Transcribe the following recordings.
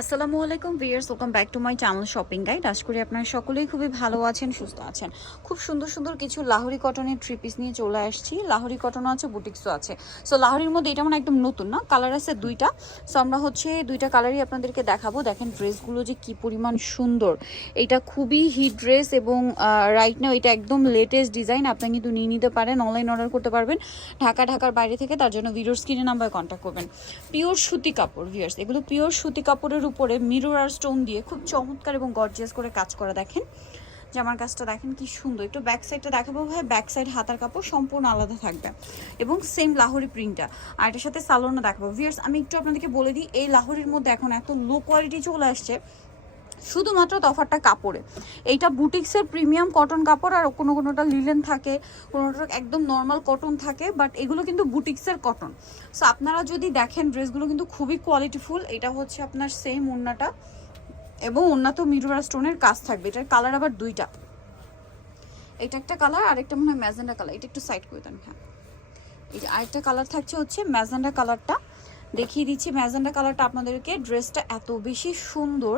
আসসালামু আলাইকুম viewers welcome back to my channel shopping guide আশা করি আপনারা সকলেই খুবই ভালো আছেন, সুস্থ আছেন। খুব সুন্দর সুন্দর কিছু লাহরি কটনের থ্রি পিস নিয়ে চলে আসছি। লাহরি কটনও আছে বুটিক্সও আছে। সো লাহরির মধ্যে এটা মানে একদম নতুন না? কালার আছে দুইটা। সো আমরা হচ্ছে দুইটা কালারই আপনাদেরকে দেখাবো। দেখেন ড্রেসগুলো যে কি পরিমাণ সুন্দর। এটা খুবই হিট ড্রেস এবং রাইট নাও এটা একদম লেটেস্ট ডিজাইন আপনি কিন্তু নিয়ে নিতে পারেন অনলাইন অর্ডার করতে পারবেন। ঢাকা, ঢাকার বাইরে থেকে তার জন্য ভিডিওর স্ক্রিনে নাম্বার কন্ট্যাক্ট করবেন। পিওর সুতি কাপড় ভিয়ার্স এগুলো পিওর সুতি কাপড়ের উপরে মিরর আর স্টোন দিয়ে খুব চমৎকার এবং গর্জিয়াস করে কাজ করা দেখেন। জামার কাজটা দেখেন কি সুন্দর। একটু ব্যাক সাইডটা দেখাবো ভাই। ব্যাক সাইড হাতার কাপড় সম্পূর্ণ আলাদা থাকবে এবং সেম লাহোরি প্রিন্টটা আর এটার সাথে সালোনা দেখাবো। ভিয়ার্স আমি একটু আপনাদেরকে বলে দিই, এই লাহোরির মধ্যে এখন এত লো কোয়ালিটি চলে আসছে। শুধুমাত্র তফারটা কাপড়ে। এইটা বুটিক্সের প্রিমিয়াম কটন কাপড় আর কোনো কোনোটা লিলেন থাকে, কোনোটা একদম নর্মাল কটন থাকে বাট এগুলো কিন্তু বুটিক্সের কটন সো আপনারা যদি দেখেন ড্রেসগুলো কিন্তু খুবই কোয়ালিটিফুল এটা হচ্ছে আপনার সেম ওড়নাটা এবং ওড়না তো মিরুরা স্টোনের কাজ থাকবে, এটার কালার আবার দুইটা। এটা একটা কালার আর একটা মনে হয় ম্যাজেন্ডা কালার এটা একটু সাইড করে দেন হ্যাঁ। এই যে আরেকটা কালার থাকছে হচ্ছে ম্যাজেন্ডা কালারটা দেখিয়ে দিচ্ছি ম্যাজেন্ডা কালারটা আপনাদেরকে ড্রেসটা এত বেশি সুন্দর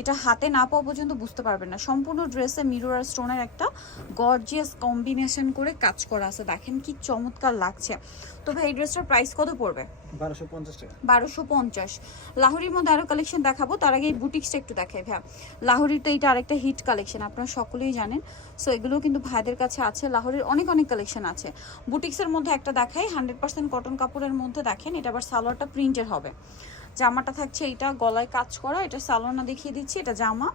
এটা হাতে না পাওয়া পর্যন্ত বুঝতে পারবেন না। সম্পূর্ণ ড্রেসে মিরর আর স্টোনের একটা গর্জিয়াস কম্বিনেশন করে কাজ করা আছে। দেখেন কি চমৎকার লাগছে। তো ভাই এই ড্রেসটার প্রাইস কত পড়বে? বারোশো পঞ্চাশ টাকা। বারোশো পঞ্চাশ। লাহোরির মধ্যে আরও কালেকশন দেখাবো। তার আগে এই বুটিক্সটা একটু দেখাই ভাই লাহোরির তো এটা আরেকটা হিট কালেকশন আপনারা সকলেই জানেন। সো এগুলোও কিন্তু ভাইদের কাছে আছে। লাহোরির অনেক অনেক কালেকশন আছে। বুটিক্সের মধ্যে একটা দেখাই। হান্ড্রেড পার্সেন্ট কটন কাপড়ের মধ্যে দেখেন এটা আবার সালোয়ারটা প্রিন্টের হবে। জামাটা থাকছে এইটা গলায় কাজ করা এটা সালোনা দেখিয়ে দিচ্ছি এটা জামা।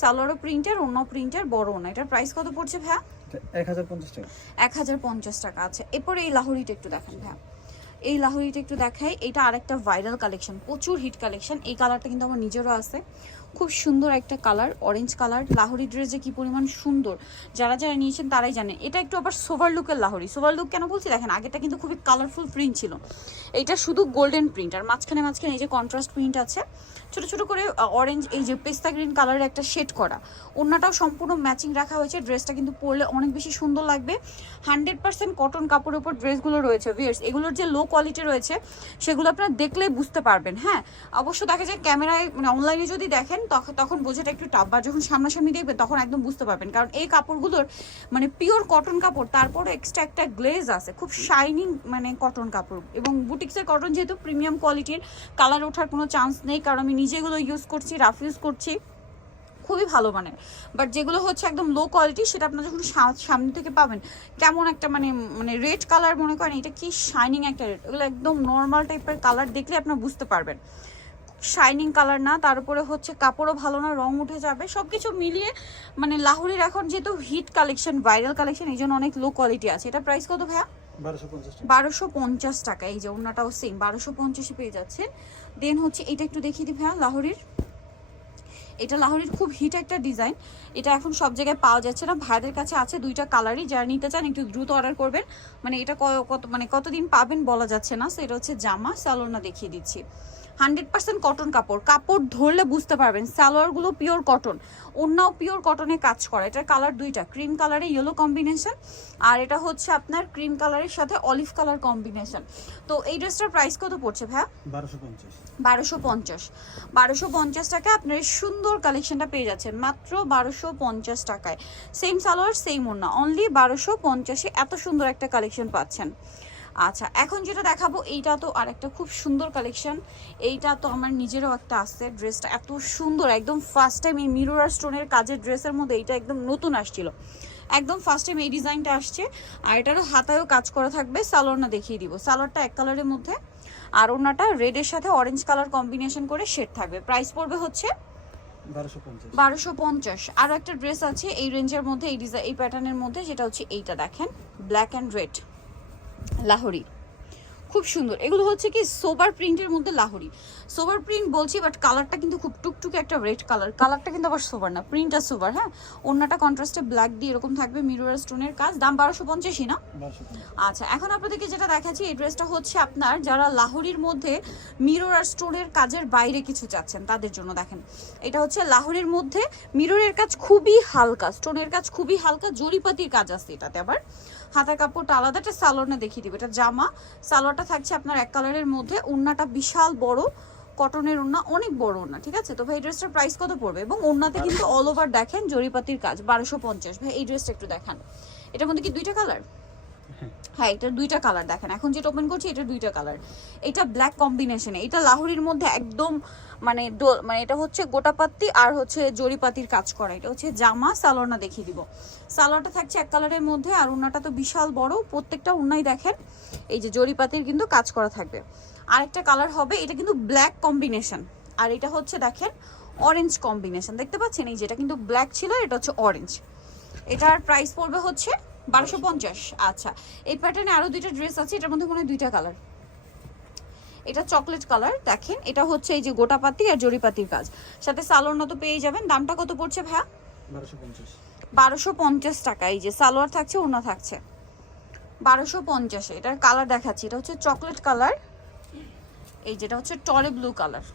সালোয়ারও প্রিন্টের অন্য প্রিন্টের বড় না এটার প্রাইস কত পড়ছে ভ্যা এক হাজার পঞ্চাশ টাকা। এক হাজার পঞ্চাশ টাকা আছে। এরপরে এই লাহোরিটা একটু দেখেন ভ্যা এই লাহোরিটা একটু দেখাই। এটা আরেকটা ভাইরাল কালেকশন প্রচুর হিট কালেকশন এই কালারটা কিন্তু আমার নিজেরও আছে। খুব সুন্দর একটা কালার অরেঞ্জ কালার। লাহরি ড্রেসে যে কি পরিমাণ সুন্দর। যারা যারা নিয়েছেন তারাই জানেন এটা একটু আবার সোভার লুকের লাহরি। সোভার লুক কেন বলছি? দেখেন আগেটা কিন্তু খুবই কালারফুল প্রিন্ট ছিল। এটা শুধু গোল্ডেন প্রিন্ট আর মাঝখানে মাঝখানে এই যে কন্ট্রাস্ট প্রিন্ট আছে ছোট ছোট করে অরেঞ্জ এই যে পেস্তা গ্রিন কালারের একটা শেড করা। ওড়নাটাও সম্পূর্ণ ম্যাচিং রাখা হয়েছে। ড্রেসটা কিন্তু পরলে অনেক বেশি সুন্দর লাগবে। হান্ড্রেড পার্সেন্ট কটন কাপড়ের উপর ড্রেসগুলো রয়েছে ভিয়ার্স এগুলোর যে লো কোয়ালিটি রয়েছে, সেগুলো আপনারা দেখলে বুঝতে পারবেন হ্যাঁ? অবশ্য দেখা যায় ক্যামেরায় মানে অনলাইনে যদি দেখেন তখন তখন বোঝাটা একটু টাফ বা যখন সামনাসামনি দেখবেন তখন একদম বুঝতে পারবেন। কারণ এই কাপড়গুলোর মানে পিওর কটন কাপড় তারপরে এক্সট্রা একটা গ্লেজ আছে, খুব শাইনিং মানে কটন কাপড়। এবং বুটিক্সের কটন যেহেতু প্রিমিয়াম কোয়ালিটির কালার ওঠার কোনো চান্স নেই, কারণ আমি নিজেগুলো ইউজ করছি রাফ ইউজ করছি। খুবই ভালো মানের। বাট যেগুলো হচ্ছে একদম লো কোয়ালিটি সেটা আপনারা যখন সামনে থেকে পাবেন, কেমন একটা মানে মানে রেড কালার মনে করেন, এটা কি শাইনিং একটা রেড এগুলো একদম নর্মাল টাইপের কালার দেখলে আপনারা বুঝতে পারবেন। শাইনিং কালার না, তার উপরে হচ্ছে কাপড়ও ভালো না, রং উঠে যাবে। সব কিছু মিলিয়ে মানে লাহুরির এখন যেহেতু হিট কালেকশন ভাইরাল কালেকশন এই জন্য অনেক লো কোয়ালিটি আছে। এটা প্রাইস কত ভাইয়া? বারোশো পঞ্চাশ টাকা। এই যে অন্যটাও সেম বারোশো পঞ্চাশে পেয়ে যাচ্ছেন। দেন হচ্ছে, এটা একটু দেখিয়ে দিই ভাইয়া, লাহোরির। এটা লাহোরির খুব হিট একটা ডিজাইন এটা এখন সব জায়গায় পাওয়া যাচ্ছে না। ভাইদের কাছে আছে দুইটা কালারই যারা নিতে চান, একটু দ্রুত অর্ডার করবেন। মানে এটা কত মানে কতদিন পাবেন বলা যাচ্ছে না। সো এটা হচ্ছে জামা। সালোনা দেখিয়ে দিচ্ছি। হান্ড্রেড পার্সেন্ট কটন কাপড়। কাপড় ধরলে বুঝতে পারবেন সালোয়ারগুলো পিওর কটন অন্যও পিওর কটনে কাজ করা। এটার কালার দুইটা ক্রিম কালারে ইয়েলো কম্বিনেশন আর এটা হচ্ছে আপনার ক্রিম কালারের সাথে অলিভ কালার কম্বিনেশন তো এই ড্রেসটার প্রাইস কত পড়ছে ভাইয়া? বারোশো পঞ্চাশ। বারোশো পঞ্চাশ। বারোশো পঞ্চাশ টাকা আপনার সুন্দর কালেকশনটা পেয়ে যাচ্ছেন। মাত্র বারোশো পঞ্চাশ টাকায়। সেম সালোয়ার সেম ওড়না। অনলি বারোশো পঞ্চাশে এত সুন্দর একটা কালেকশন পাচ্ছেন। আচ্ছা এখন যেটা দেখাবো এইটা তো আর একটা খুব সুন্দর কালেকশন এইটা তো আমার নিজেরও একটা আসছে ড্রেসটা এত সুন্দর একদম ফার্স্ট টাইম এই মিরর স্টোনের কাজের ড্রেসের মধ্যে এইটা একদম নতুন আসছিল। একদম ফার্স্ট টাইম এই ডিজাইনটা আসছে আর এটারও হাতায়ও কাজ করা থাকবে সালোয়ারটা দেখিয়ে দিব। সালোয়ারটা এক কালারের মধ্যে আর ওনাটা রেডের সাথে অরেঞ্জ কালার কম্বিনেশন করে শেড থাকবে। প্রাইস পড়বে হচ্ছে বারোশো পঞ্চাশ। বারোশো পঞ্চাশ। আর একটা ড্রেস আছে এই রেঞ্জের মধ্যে এই ডিজাইন এই প্যাটার্নের মধ্যে যেটা হচ্ছে এইটা দেখেন ব্ল্যাক অ্যান্ড রেড লাহোরি। খুব সুন্দর। এগুলো হচ্ছে কি সোবার প্রিন্টের মধ্যে লাহোরি। সোবার প্রিন্ট বলছি বাট কালারটা কিন্তু খুব টুকটুকে একটা রেড কালার কালারটা কিন্তু আবার সোবার না প্রিন্টটা সোবার হ্যাঁ? অন্যটা কন্ট্রাস্টে ব্ল্যাক দিয়ে এরকম থাকবে মিরর স্টোনের কাজ। দাম বারোশো পঞ্চাশই না? আচ্ছা এখন আপনাদেরকে যেটা দেখাচ্ছি এই ড্রেসটা হচ্ছে আপনার যারা লাহোরির মধ্যে মিরর আর স্টোনের কাজের বাইরে কিছু চাচ্ছেন তাদের জন্য দেখেন। এটা হচ্ছে লাহোরির মধ্যে মিররের কাজ খুবই হালকা স্টোনের কাজ খুবই হালকা জরিপাতির কাজ আছে এটাতে আবার। হাতার কাপড়টা আলাদা একটা সালোয়ারটা দেখিয়ে দিব। এটা জামা সালোয়ারটা থাকছে আপনার এক কালারের মধ্যে। ওড়নাটা বিশাল বড় কটনের ওড়না অনেক বড় ওড়না ঠিক আছে? তো ভাই এই ড্রেসটার প্রাইস কত পড়বে? এবং ওড়নাতে কিন্তু অল ওভার দেখেন জরিপাতির কাজ বারোশো পঞ্চাশ। ভাই এই ড্রেসটা একটু দেখান। এটার মধ্যে কি দুইটা কালার হ্যাঁ। এটার দুইটা কালার দেখেন। এখন যেটা ওপেন করছি, এটা দুইটা কালার এটা ব্ল্যাক কম্বিনেশনে এটা লাহোরির মধ্যে একদম মানে মানে এটা হচ্ছে গোটাপাত্তি আর হচ্ছে জরিপাতির কাজ করা। এটা হচ্ছে জামা সালোয়ারটা দেখিয়ে দিব। সালোয়ারটা থাকছে এক কালারের মধ্যে আর উন্নাটা তো বিশাল বড়। প্রত্যেকটা উন্নাই দেখেন, এই যে জরিপাতির কিন্তু কাজ করা থাকবে। আরেকটা কালার হবে, এটা কিন্তু ব্ল্যাক কম্বিনেশন আর এটা হচ্ছে দেখেন অরেঞ্জ কম্বিনেশন দেখতে পাচ্ছেন? এই যেটা কিন্তু ব্ল্যাক ছিল, এটা হচ্ছে অরেঞ্জ এটার প্রাইস পড়বে হচ্ছে বারোশো পঞ্চাশ। আচ্ছা এই প্যাটার্নে আরও দুইটা ড্রেস আছে এটার মধ্যে মনে হয় দুইটা কালার এটা চকলেট কালার দেখেন এটা হচ্ছে এই যে গোটাপাতি আর জরিপাতির কাজ। সাথে সালোয়ার মতো পেয়ে যাবেন দামটা কত পড়ছে ভাইয়া? বারোশো পঞ্চাশ। টাকা এই যে সালোয়ার থাকছে ওনা থাকছে। বারোশো পঞ্চাশে এটার কালার দেখাচ্ছি এটা হচ্ছে চকলেট কালার এই যেটা হচ্ছে টরে ব্লু কালার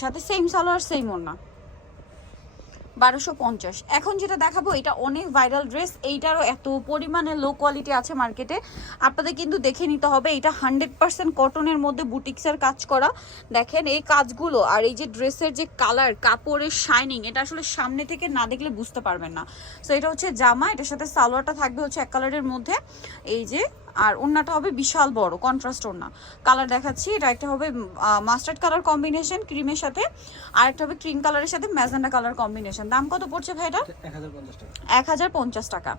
সাথে সেম সালোয়ার সেম ওনা বারোশো পঞ্চাশ। এখন যেটা দেখাবো, এটা অনেক ভাইরাল ড্রেস এইটারও এত পরিমাণে লো কোয়ালিটি আছে মার্কেটে আপনাদের কিন্তু দেখে নিতে হবে, এটা হান্ড্রেড পার্সেন্ট কটনের মধ্যে বুটিক্সের কাজ করা। দেখেন এই কাজগুলো আর এই যে ড্রেসের যে কালার কাপড়ের শাইনিং এটা আসলে সামনে থেকে না দেখলে বুঝতে পারবেন না। সো এটা হচ্ছে জামা, এটার সাথে সালোয়ারটা থাকবে হচ্ছে এক কালারের মধ্যে। এই যে আর ওড়নাটা হবে বিশাল বড় কন্ট্রাস্ট ওড়না। কালার দেখাচ্ছি এটা একটা হবে মাস্টার্ড কালার কম্বিনেশন ক্রিমের সাথে। আর একটা হবে ক্রিম কালারের সাথে ম্যাজেন্ডা কালার কম্বিনেশন দাম কত পড়ছে ভাইটা? এক হাজার পঞ্চাশ টাকা। এক হাজার পঞ্চাশ টাকা।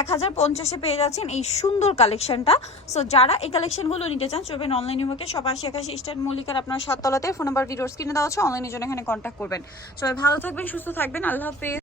এক হাজার পঞ্চাশে পেয়ে যাচ্ছেন এই সুন্দর কালেকশনটা সো যারা এই কালেকশনগুলো নিতে চান চলবেন অনলাইন ইউকে সব আশি একাশি স্টার মল্লিকার আপনার সাততলাতে। ফোন নাম্বার ভিডিওর স্ক্রিনে দেওয়া আছে অনলাইনের জন্য এখানে কন্ট্যাক্ট করবেন। সবাই ভালো থাকবেন সুস্থ থাকবেন আল্লাহ হাফেজ।